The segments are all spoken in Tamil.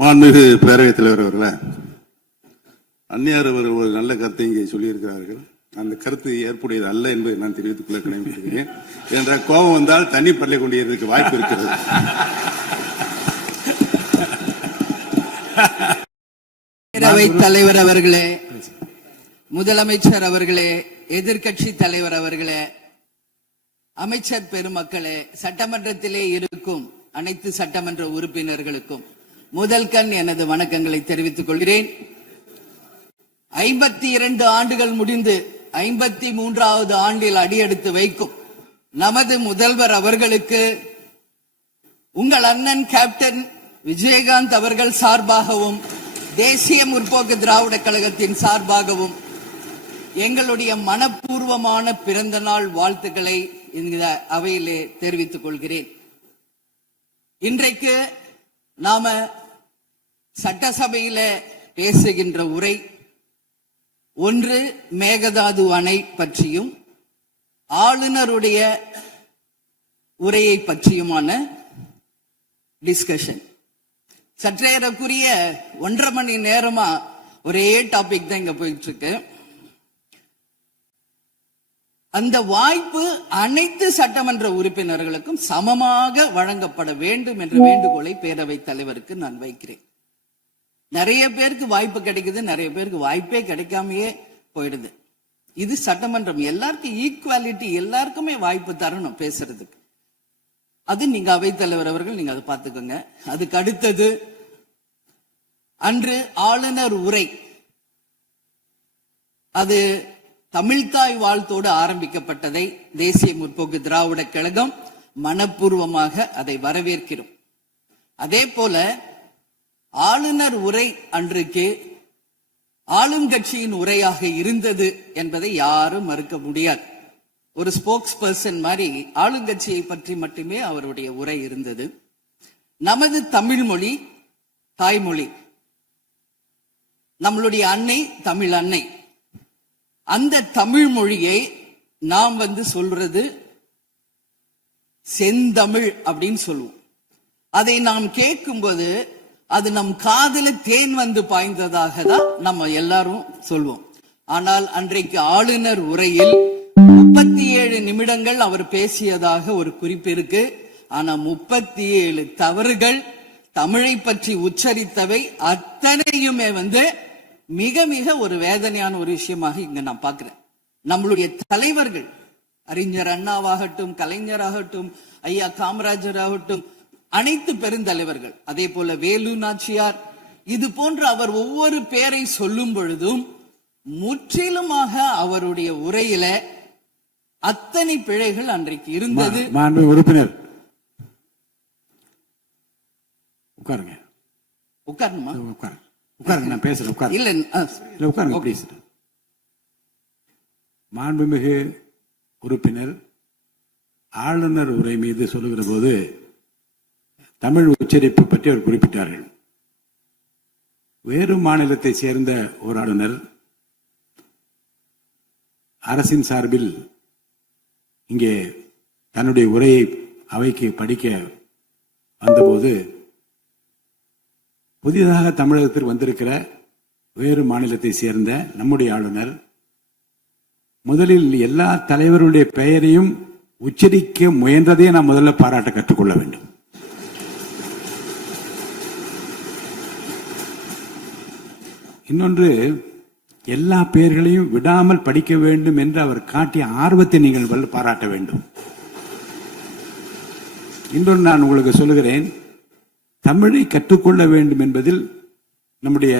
மாண்புமிகு பேரவைத் தலைவர் அவர்களே, அந்நியார் அவர் ஒரு நல்ல கருத்தை இங்கே சொல்லியிருக்கிறார்கள். அந்த கருத்து ஏற்புடையது அல்ல என்பதை நான் தெரிவித்துக் கொள்ள கடமைப்பட்டிருக்கிறேன். என்ற கோபம் வந்தால் தண்ணி பள்ளி கொண்டிருக்க வாய்ப்பு இருக்கிறது. பேரவைத் தலைவர் அவர்களே, முதலமைச்சர் அவர்களே, எதிர்கட்சி தலைவர் அவர்களே, அமைச்சர் பெருமக்களே, சட்டமன்றத்திலே இருக்கும் அனைத்து சட்டமன்ற உறுப்பினர்களுக்கும் முதல் கண் எனது வணக்கங்களை தெரிவித்துக் கொள்கிறேன். 52 ஆண்டுகள் முடிந்து 53வது ஆண்டில் அடியெடுத்து வைக்கும் நமது முதல்வர் அவர்களுக்கு உங்கள் அண்ணன் கேப்டன் விஜயகாந்த் அவர்கள் சார்பாகவும் தேசிய முற்போக்கு திராவிட கழகத்தின் சார்பாகவும் எங்களுடைய மனப்பூர்வமான பிறந்த நாள் வாழ்த்துக்களை இந்த அவையிலே தெரிவித்துக் கொள்கிறேன். இன்றைக்கு நாம சட்டசபையில பேசுகின்ற உரை ஒன்று மேகதாது அணை பற்றியும் ஆளுநருடைய உரையை பற்றியுமான டிஸ்கஷன். சற்றேறக்குரிய 1.5 மணி நேரமா ஒரே டாபிக் தான் இங்க போயிட்டு இருக்கு. அந்த வாய்ப்பு அனைத்து சட்டமன்ற உறுப்பினர்களுக்கும் சமமாக வழங்கப்பட வேண்டும் என்ற வேண்டுகோளை பேரவைத் தலைவருக்கு நான் வைக்கிறேன். நிறைய பேருக்கு வாய்ப்பு கிடைக்குது, நிறைய பேருக்கு வாய்ப்பே கிடைக்காமையே போயிடுது. இது சட்டமன்றம், எல்லாருக்கும் ஈக்குவாலிட்டி, எல்லாருக்குமே வாய்ப்பு தரணும் பேசுறதுக்கு. அது நீங்க அவைத்தலைவர் அவர்கள் நீங்க அதை பார்த்துக்கோங்க. அதுக்கு அடுத்தது அன்று ஆளுநர் உரை, அது தமிழ்தாய் வாழ்த்தோடு ஆரம்பிக்கப்பட்டதை தேசிய முற்போக்கு திராவிட கழகம் மனப்பூர்வமாக அதை வரவேற்கிறோம். அதே போல ஆளுநர் உரை அன்றைக்கு ஆளும் கட்சியின் உரையாக இருந்தது என்பதை யாரும் மறுக்க முடியாது. ஒரு ஸ்போக்ஸ் பர்சன் மாதிரி ஆளுங்கட்சியை பற்றி மட்டுமே அவருடைய உரை இருந்தது. நமது தமிழ் மொழி தாய்மொழி, நம்மளுடைய அன்னை தமிழ் அன்னை. அந்த தமிழ் மொழியை நாம் சொல்றது செந்தமிழ் அப்படின்னு சொல்லுவோம். அதை நாம் கேட்கும்போது அது நம் காதில தேன் பாய்ந்ததாக தான் நம்ம எல்லாரும் சொல்வோம். ஆனால் அன்றைக்கு ஆளுநர் உரையில் 37 நிமிடங்கள் அவர் பேசியதாக ஒரு குறிப்பு இருக்கு. ஆனா 37 தவறுகள், தமிழை பற்றி உச்சரித்தவை அத்தனையுமே மிக மிக ஒரு வேதனையான ஒரு விஷயமாக இங்க நான் பார்க்கிறேன். நம்மளுடைய தலைவர்கள், அறிஞர் அண்ணாவாகட்டும், கலைஞராகட்டும், ஐயா காமராஜர் ஆகட்டும், அனைத்து பெருந்தலைவர்கள், அதே போல வேலு நாச்சியார், இது போன்ற அவர் ஒவ்வொரு பேரை சொல்லும் பொழுதும் முற்றிலுமாக அவருடைய உரையில அத்தனை பிழைகள் அன்றைக்கு இருந்தது. உறுப்பினர் உட்காருங்க. உட்காருமா? உட்காருங்க, நான் பேசுறேன். உட்காரு. இல்ல உட்காருங்க ப்ளீஸ். மாண்புமிகு உறுப்பினர் ஆளுநர் உரை மீது சொல்லுகிற போது தமிழ் உச்சரிப்பு பற்றி அவர் குறிப்பிட்டார்கள். வேறு மாநிலத்தை சேர்ந்த ஒரு ஆளுநர் அரசின் சார்பில் இங்கே தன்னுடைய உரையை அவைக்கு படிக்க வந்தபோது புதிதாக தமிழகத்தில் வந்திருக்கிற வேறு மாநிலத்தை சேர்ந்த நம்முடைய ஆளுநர் முதலில் எல்லா தலைவருடைய பெயரையும் உச்சரிக்க முயன்றதையே நாம் முதல்ல பாராட்ட கற்றுக்கொள்ள வேண்டும். இன்னொன்று, எல்லா பெயர்களையும் விடாமல் படிக்க வேண்டும் என்று அவர் காட்டிய ஆர்வத்தை நீங்கள் பாராட்ட வேண்டும். இன்னொன்று நான் உங்களுக்கு சொல்லுகிறேன், தமிழை கற்றுக்கொள்ள வேண்டும் என்பதில் நம்முடைய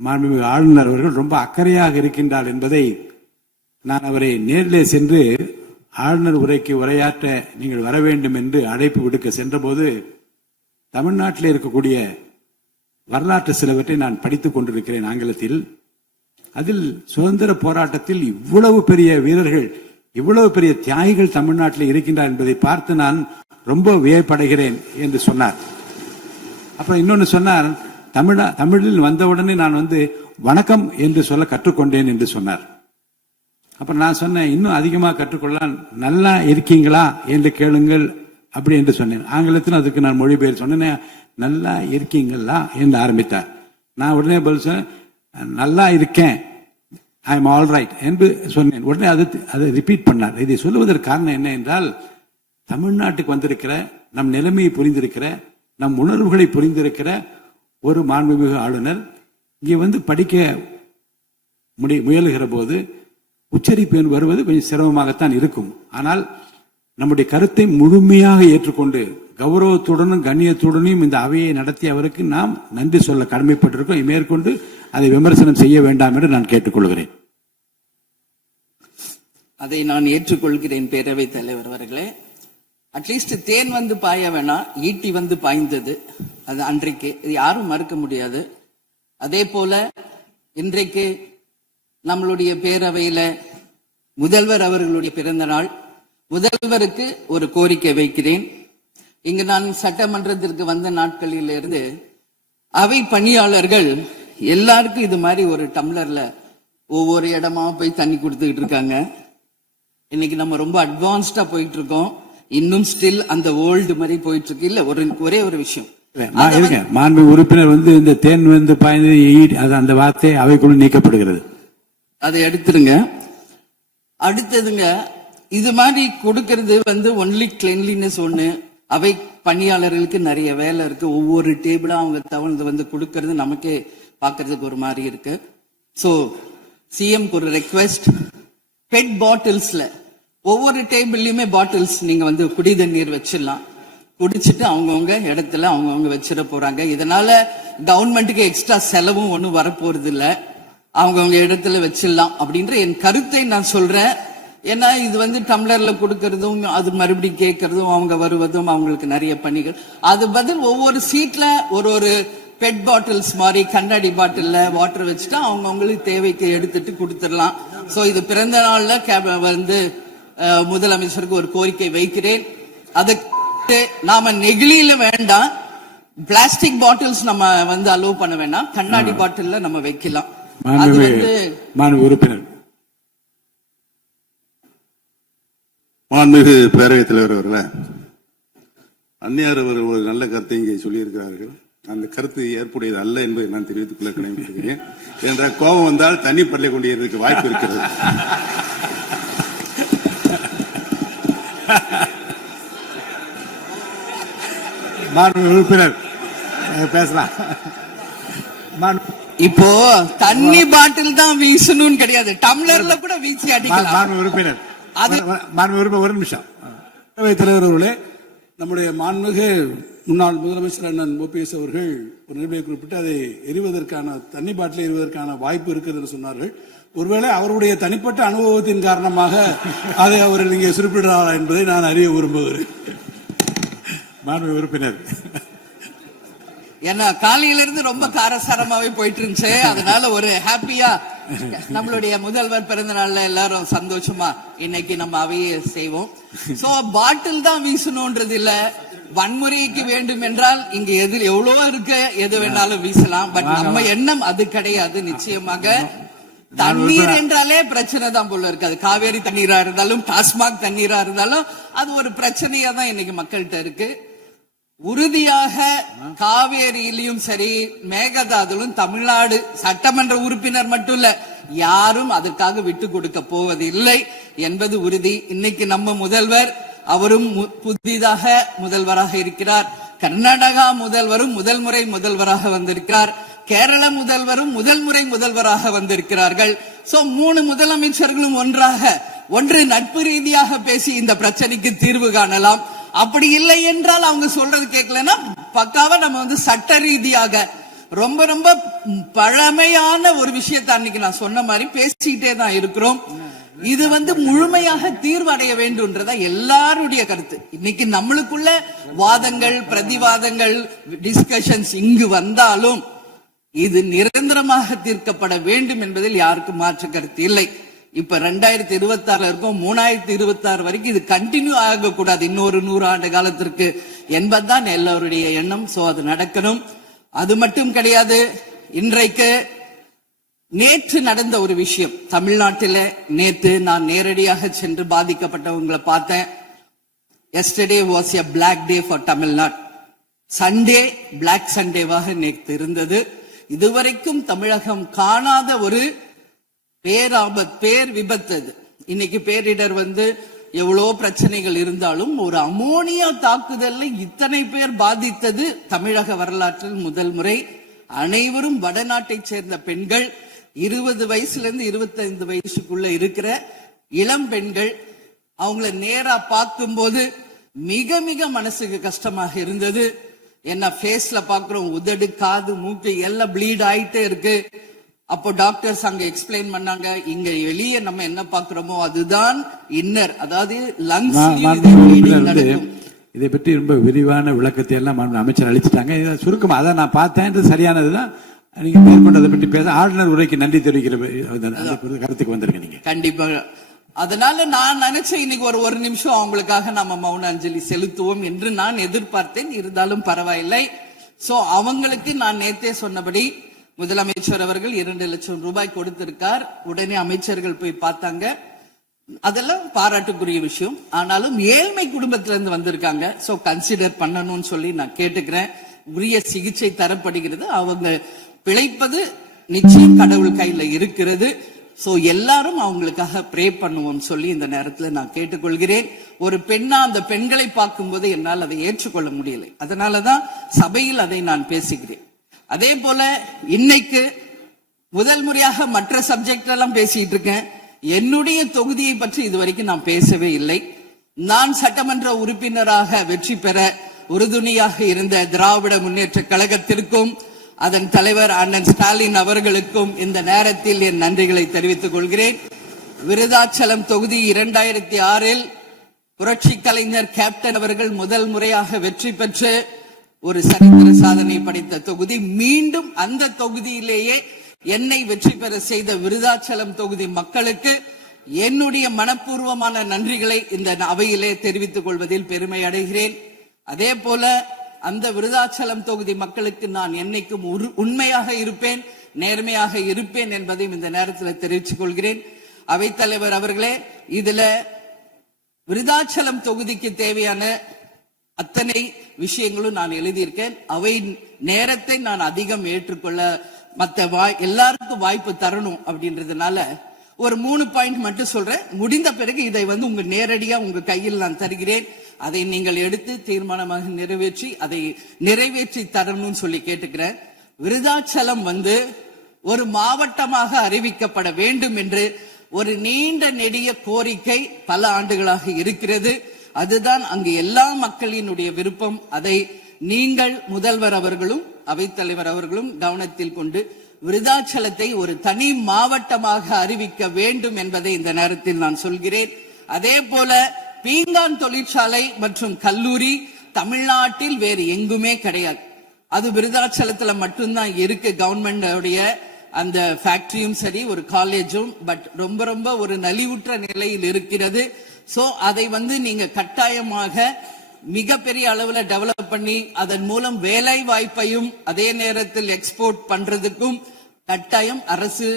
மாண்புமிகு ஆளுநர் அவர்கள் ரொம்ப அக்கறையாக இருக்கின்றார் என்பதை நான் அவரை நேரிலே சென்று ஆளுநர் உரைக்கு உரையாற்ற நீங்கள் வர வேண்டும் என்று அழைப்பு விடுக்க சென்றபோது தமிழ்நாட்டில் இருக்கக்கூடிய வரலாற்று சிலவற்றை நான் படித்துக் கொண்டிருக்கிறேன் ஆங்கிலத்தில். அதில் சுதந்திர போராட்டத்தில் இவ்வளவு பெரிய வீரர்கள், இவ்வளவு பெரிய தியாகிகள் தமிழ்நாட்டில் இருக்கின்றார் என்பதை பார்த்து நான் ரொம்ப வியப்படைகிறேன் என்று சொன்னார். அப்புறம் இன்னொன்னு சொன்னார், தமிழில் வந்தவுடனே நான் வணக்கம் என்று சொல்ல கற்றுக்கொண்டேன் என்று சொன்னார். அப்புறம் நான் சொன்னேன், இன்னும் அதிகமாக கற்றுக்கொள்ள, நல்லா இருக்கீங்களா என்று கேளுங்கள் அப்படி என்று சொன்னேன். ஆங்கிலத்தில் அதுக்கு நான் மொழிபெயர் சொன்னேன். நல்லா இருக்கீங்களா என்று ஆரம்பித்தார். நான் உடனே பதில் சொன்னேன், நல்லா இருக்கேன், ஐ எம் ஆல் ரைட் என்று சொன்னேன். உடனே அதை ரிப்பீட் பண்ணார். இதை சொல்லுவதற்கு காரணம் என்ன என்றால், தமிழ்நாட்டுக்கு வந்திருக்கிற, நம் நிலைமையை புரிந்திருக்கிற, நம் உணர்வுகளை புரிந்திருக்கிற ஒரு மாண்புமிகு ஆளுநர் இங்கே வந்து படிக்க முயலுகிற போது உச்சரிப்பு வருவது கொஞ்சம் சிரமமாகத்தான் இருக்கும். ஆனால் நம்முடைய கருத்தை முழுமையாக ஏற்றுக்கொண்டு கௌரவத்துடனும் கண்ணியத்துடனும் இந்த அவையை நடத்திய அவருக்கு நாம் நன்றி சொல்ல கடமைப்பட்டிருக்கோம். மேற்கொண்டு அதை விமர்சனம் செய்ய வேண்டாம் என்று நான் கேட்டுக்கொள்கிறேன். அதை நான் ஏற்றுக்கொள்கிறேன் பேரவைத் தலைவர் அவர்களே. அட்லீஸ்ட் தேன் வந்து பாய வேணா, ஈட்டி வந்து பாய்ந்தது அது அன்றைக்கு, இது யாரும் மறுக்க முடியாது. அதே போல இன்றைக்கு நம்மளுடைய பேரவையில முதல்வர் அவர்களுடைய பிறந்த நாள். முதல்வருக்கு ஒரு கோரிக்கை வைக்கிறேன். இங்கு நான் சட்டமன்றத்திற்கு வந்த நாட்களில் இருந்து அவை பணியாளர்கள் எல்லாருக்கும் இது மாதிரி ஒரு டம்ளர்ல ஒவ்வொரு இடமா போய் தண்ணி கொடுத்துக்கிட்டு இருக்காங்க. இன்னைக்கு நம்ம ரொம்ப அட்வான்ஸ்டா போயிட்டு இருக்கோம். இன்னும் ஸ்டில் அந்த ஓல்டு மாதிரி போயிட்டு இருக்கு. இல்ல ஒரே ஒரு விஷயம், மாண்பு உறுப்பினர் வந்து இந்த தேன் வந்து பாய்ந்து அந்த வார்த்தை அவைக்குள்ள நீக்கப்படுகிறது. அதை எடுத்துருங்க. அடுத்ததுங்க, இது மாதிரி கொடுக்கறது வந்து ஒன்லி கிளென்லினஸ் ஒண்ணு. அவை பணியாளர்களுக்கு நிறைய வேலை இருக்கு. ஒவ்வொரு டேபிளா அவங்க தவழ்ந்து வந்து கொடுக்கறது நமக்கே பாக்குறதுக்கு ஒரு மாதிரி இருக்கு. சோ சிஎம்க்கு ஒரு ரெக்வெஸ்ட், பெட் பாட்டில்ஸ்ல ஒவ்வொரு டேபிள்லயுமே பாட்டில்ஸ் நீங்க வந்து குடி தண்ணீர் வச்சிடலாம். குடிச்சிட்டு அவங்கவுங்க இடத்துல அவங்கவுங்க வச்சிட போறாங்க. இதனால கவர்மெண்ட்டுக்கு எக்ஸ்ட்ரா செலவும் ஒன்னும் வரப்போறது இல்ல. அவங்கவுங்க இடத்துல வச்சிடலாம் அப்படின்ற என் கருத்தை நான் சொல்றேன். ஏன்னா இது வந்து டம்ளர்ல கொடுக்கறதும் அது மறுபடியும் கேட்கறதும் அவங்க வருவதும் அவங்களுக்கு நிறைய பணிகள். அது பதில் ஒவ்வொரு சீட்ல ஒரு பெட் பாட்டில்ஸ் மாதிரி கண்ணாடி பாட்டில்ல வாட்டர் வச்சுட்டா அவங்களுக்கு தேவைக்கு எடுத்துட்டு கொடுத்துடலாம். சோ இது பிறந்த நாள்ல வந்து முதலமைச்சருக்கு ஒரு கோரிக்கை வைக்கிறேன். அதுக்கு நாம நெகிழியில வேண்டாம், பிளாஸ்டிக் பாட்டில்ஸ் நம்ம வந்து அலோவ் பண்ண வேண்டாம், கண்ணாடி பாட்டில்ல நம்ம வைக்கலாம். உறுப்பினர் மாண்புமிகு பேரவைத் தலைவர் அவர்களே, அந்நியார் அவர்கள் ஒரு நல்ல கருத்தை இங்கே சொல்லியிருக்கிறார்கள். அந்த கருத்து ஏற்புடையது அல்ல என்பதை நான் தெரிவித்துக் கொள்ள கடமைப்பட்டிருக்கிறேன். என்ற கோபம் வந்தால் தண்ணி பள்ளி கொண்டிருக்க வாய்ப்பு இருக்கிறது. உறுப்பினர் பேசலாம். இப்போ தண்ணி பாட்டில் தான் வீசணும் கிடையாது, டம்ளர்ல கூட வீசி அடிக்கலாம். உறுப்பினர் ஒரு நிமிஷம். தலைவர் அவர்களே, நம்முடைய மாண்புமிகு முன்னாள் முதலமைச்சர் அண்ணன் ஓபிஎஸ் அவர்கள் ஒரு நிலையை குறிப்பிட்டு அதை எரிவதற்கான தண்ணி பாட்டில் எரிவதற்கான வாய்ப்பு இருக்கிறது சொன்னார்கள். ஒருவேளை அவருடைய தனிப்பட்ட அனுபவத்தின் காரணமாக அதை அவர் இங்கே குறிப்பிடுறாரா என்பதை நான் அறிய விரும்புகிறேன். மாண்புமிகு உறுப்பினர், ஏன்னா காலையில இருந்து ரொம்ப காரசாரமாவே போயிட்டு இருந்துச்சு. அதனால ஒரு ஹாப்பியா நம்மளுடைய முதல்வர் பிறந்த நாள்ல எல்லாரும் சந்தோஷமா இன்னைக்கு நம்ம அவையே செய்வோம். சோ பாட்டில் தான் வீசணும்ன்றது இல்ல, வன்முறைக்கு வேண்டும் என்றால் இங்க எதில் எவ்வளவோ இருக்கு, எது வேணாலும் வீசலாம். பட் நம்ம எண்ணம் அது கிடையாது. நிச்சயமாக தண்ணீர் என்றாலே பிரச்சனை தான் போல இருக்கு. அது காவேரி தண்ணீரா இருந்தாலும் டாஸ்மாக் தண்ணீரா இருந்தாலும் அது ஒரு பிரச்சனையா தான் இன்னைக்கு மக்கள்கிட்ட இருக்கு. உறுதியாக காவேரியிலும் சரி மேகதாதுலும் தமிழ்நாடு சட்டமன்ற உறுப்பினர் மட்டும் இல்ல, யாரும் அதற்காக விட்டு கொடுக்க போவதில்லை என்பது உறுதி. இன்னைக்கு நம்ம முதல்வர் அவரும் புதிதாக முதல்வராக இருக்கிறார். கர்நாடகா முதல்வரும் முதல் முறை முதல்வராக வந்திருக்கிறார். கேரள முதல்வரும் முதல் முறை முதல்வராக வந்திருக்கிறார்கள். சோ 3 முதலமைச்சர்களும் ஒன்று நட்பு ரீதியாக பேசி இந்த பிரச்சனைக்கு தீர்வு காணலாம். அப்படி இல்லை என்றால் அவங்க சொல்றது கேட்கலன்னா பக்காவா நம்ம வந்து சட்ட ரீதியாக ரொம்ப ரொம்ப பழமையான ஒரு விஷயத்தை அன்னைக்கு நான் சொன்ன மாதிரி பேசிக்கிட்டே தான் இருக்கிறோம். இது வந்து முழுமையாக தீர்வடைய வேண்டும்ன்றதா எல்லாருடைய கருத்து. இன்னைக்கு நம்மளுக்குள்ள வாதங்கள் பிரதிவாதங்கள் டிஸ்கஷன்ஸ் இங்கு வந்தாலும் இது நிரந்தரமாக தீர்க்கப்பட வேண்டும் என்பதில் யாருக்கும் மாற்று கருத்து இல்லை. இப்ப 2026 இருக்கும், 3026 வரைக்கும் இது கண்டினியூ ஆகக்கூடாது, இன்னொரு 100 ஆண்டு காலத்திற்கு என்பதுதான் எல்லோருடைய எண்ணம். சோ அது நடக்கணும். அது மட்டும் கிடையாது, இன்றைக்கு நேற்று நடந்த ஒரு விஷயம் தமிழ்நாட்டில. நேற்று நான் நேரடியாக சென்று பாதிக்கப்பட்டவங்களை பார்த்தேன். yesterday was a black day for Tamil Nadu. Sunday black சண்டேவாக நேற்று இருந்தது. இதுவரைக்கும் தமிழகம் காணாத ஒரு பேர் விபத்து அது. இன்னைக்கு பேரிடர் எவ்வளோ பிரச்சனைகள் இருந்தாலும் ஒரு அமோனியா தாக்குதல்ல இத்தனை பேர் பாதித்தது தமிழக வரலாற்றில் முதல் முறை. அனைவரும் வடநாட்டை சேர்ந்த பெண்கள், 20 வயசுல இருந்து 25 வயசுக்குள்ள இருக்கிற இளம் பெண்கள். அவங்கள நேரா பார்க்கும்போது மிக மிக மனசுக்கு கஷ்டமாக இருந்தது. என்ன ஃபேஸ்ல பாக்குறோம், உதடு, காது, மூக்கு எல்லாம் ப்ளீட் ஆயிட்டே இருக்கு. அப்போ டாக்டர்ஸ் அங்க எக்ஸ்பிளைன் பண்ணாங்க, இங்க வெளியே நம்ம என்ன பாக்குறோமோ அதுதான் இன்னர், அதாவது லங்ஸ். இதை பற்றி ரொம்ப விரிவான விளக்கத்தை எல்லாம் அமைச்சர் அளிச்சுட்டாங்க. சுருக்கமா அதை நான் பார்த்தேன், சரியானதுதான். நீங்க மேற்கொண்டு அதை பற்றி பேச ஆளுநர் உரைக்கு நன்றி தெரிவிக்கிற கருத்துக்கு வந்திருக்கீங்க நீங்க. கண்டிப்பா. அதனால நான் நினைச்சேன் இன்னைக்கு ஒரு நிமிஷம் அவங்களுக்காக நம்ம மௌன அஞ்சலி செலுத்துவோம் என்று நான் எதிர்பார்த்தேன். இருந்தாலும் பரவாயில்லை. சோ அவங்களுக்கு நான் நேத்தே சொன்னபடி முதலமைச்சர் அவர்கள் 2 லட்சம் ரூபாய் கொடுத்திருக்கார். உடனே அமைச்சர்கள் போய் பார்த்தாங்க. அதெல்லாம் பாராட்டுக்குரிய விஷயம். ஆனாலும் ஏழ்மை குடும்பத்திலிருந்து வந்திருக்காங்க. சோ கன்சிடர் பண்ணணும்னு சொல்லி நான் கேட்டுக்கிறேன். உரிய சிகிச்சை தரப்படுகிறது. அவங்க பிழைப்பது நிச்சயம் கடவுள் கையில இருக்கிறது. சோ எல்லாரும் அவங்களுக்காக ப்ரே பண்ணுவோம் சொல்லி இந்த நேரத்துல நான் கேட்டுக்கொள்கிறேன். ஒரு பெண்ணா அந்த பெண்களை பார்க்கும்போது என்னால் அதை ஏற்றுக்கொள்ள முடியலை. அதனாலதான் சபையில் அதை நான் பேசுகிறேன். அதே போல இன்னைக்கு முதல் முறையாக மற்ற சப்ஜெக்ட் எல்லாம் பேசிட்டு இருக்கேன். என்னுடைய தொகுதியை பற்றி இதுவரைக்கும் நான் பேசவே இல்லை. நான் சட்டமன்ற உறுப்பினராக வெற்றி பெற உறுதுணையாக இருந்த திராவிட முன்னேற்ற கழகத்திற்கும் அதன் தலைவர் அண்ணன் ஸ்டாலின் அவர்களுக்கும் இந்த நேரத்தில் என் நன்றிகளை தெரிவித்துக் கொள்கிறேன். விருதாச்சலம் தொகுதி 2006 புரட்சி கலைஞர் கேப்டன் அவர்கள் முதல் முறையாக வெற்றி பெற்று ஒரு சரித்திர சாதனை படைத்த தொகுதி. மீண்டும் அந்த தொகுதியிலேயே என்னை வெற்றி பெற செய்த விருதாச்சலம் தொகுதி மக்களுக்கு என்னுடைய மனப்பூர்வமான நன்றிகளை இந்த அவையிலே தெரிவித்துக் கொள்வதில் பெருமை அடைகிறேன். அதே போல அந்த விருதாச்சலம் தொகுதி மக்களுக்கு நான் என்னைக்கும் உண்மையாக இருப்பேன், நேர்மையாக இருப்பேன் என்பதையும் இந்த நேரத்தில் தெரிவித்துக் கொள்கிறேன். அவைத்தலைவர் அவர்களே, இதுல விருதாச்சலம் தொகுதிக்கு தேவையான அத்தனை விஷயங்களும் நான் எழுதியிருக்கேன். அவை நேரத்தை நான் அதிகம் ஏற்றுக்கொள்ள எல்லாருக்கும் வாய்ப்பு தரணும் அப்படின்றதுனால ஒரு 3 பாயிண்ட் மட்டும் சொல்றேன். முடிந்த பிறகு இதை உங்க நேரடியா உங்க கையில் நான் தருகிறேன். அதை நீங்கள் எடுத்து தீர்மானமாக நிறைவேற்றி அதை நிறைவேற்றி தரணும்னு சொல்லி கேட்டுக்கிறேன். விருதாச்சலம் ஒரு மாவட்டமாக அறிவிக்கப்பட வேண்டும் என்று ஒரு நீண்ட நெடிய கோரிக்கை பல ஆண்டுகளாக இருக்கிறது. அதுதான் அங்கு எல்லா மக்களினுடைய விருப்பம். அதை நீங்கள் முதல்வர் அவர்களும் அவைத்தலைவர் அவர்களும் கவனத்தில் கொண்டு விருதாச்சலத்தை ஒரு தனி மாவட்டமாக அறிவிக்க வேண்டும் என்பதை இந்த நேரத்தில் நான் சொல்கிறேன். அதே போல பீங்கான் தொழிற்சாலை மற்றும் கல்லூரி தமிழ்நாட்டில் வேறு எங்குமே கிடையாது. அது விருதாச்சலத்துல மட்டும்தான் இருக்கு. கவர்மெண்ட் அந்த ஃபேக்டரியும் சரி, ஒரு காலேஜும். பட் ரொம்ப ரொம்ப ஒரு நலிவுற்ற நிலையில் இருக்கிறது. சோ அதை நீங்க கட்டாயமாக மிகப்பெரிய அளவுல டெவலப் பண்ணி அதன் மூலம் வேலை வாய்ப்பையும் அதே நேரத்தில் எக்ஸ்போர்ட் பண்றதுக்கும் கட்டாயம் அரசு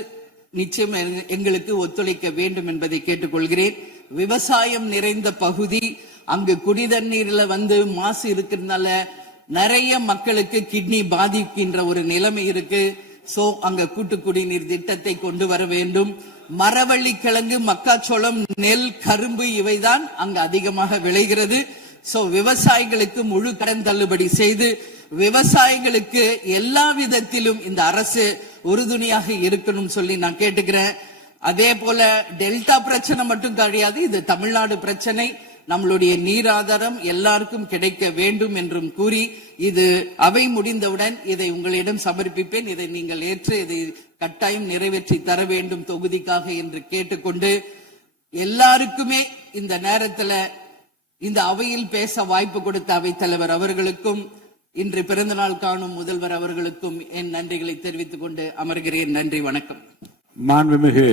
நிச்சயம் எங்களுக்கு ஒத்துழைக்க வேண்டும் என்பதை கேட்டுக்கொள்கிறேன். விவசாயம் நிறைந்த பகுதி, அங்கு குடிதண்ணீர்ல மாசு இருக்கிறதுனால நிறைய மக்களுக்கு கிட்னி பாதிக்கின்ற ஒரு நிலைமை இருக்கு. சோ அங்க கூட்டு குடிநீர் திட்டத்தை கொண்டு வர வேண்டும். மரவள்ளி கிழங்கு, மக்காச்சோளம், நெல், கரும்பு இவைதான் அங்கு அதிகமாக விளைகிறது. சோ விவசாயிகளுக்கு முழு கடன் தள்ளுபடி செய்து விவசாயிகளுக்கு எல்லா விதத்திலும் இந்த அரசு உறுதுணையாக இருக்கணும் சொல்லி நான் கேட்டுக்கிறேன். அதே போல டெல்டா பிரச்சனை மட்டும் கிடையாது, இது தமிழ்நாடு பிரச்சனை. நம்மளுடைய நீர் ஆதாரம் எல்லாருக்கும் கிடைக்க வேண்டும் என்றும் கூறி இது அவை முடிந்தவுடன் இதை உங்களிடம் சமர்ப்பிப்பேன். இதை நீங்கள் ஏற்று இதை கட்டாயம் நிறைவேற்றி தர வேண்டும் தொகுதிக்காக என்று கேட்டுக்கொண்டு எல்லாருக்குமே இந்த நேரத்துல இந்த அவையில் பேச வாய்ப்பு கொடுத்த அவைத்தலைவர் அவர்களுக்கும் இன்று பிறந்தநாள் காணும் முதல்வர் அவர்களுக்கும் என் நன்றிகளை தெரிவித்துக் கொண்டு அமர்கிறேன். நன்றி, வணக்கம். மாண்புமிகு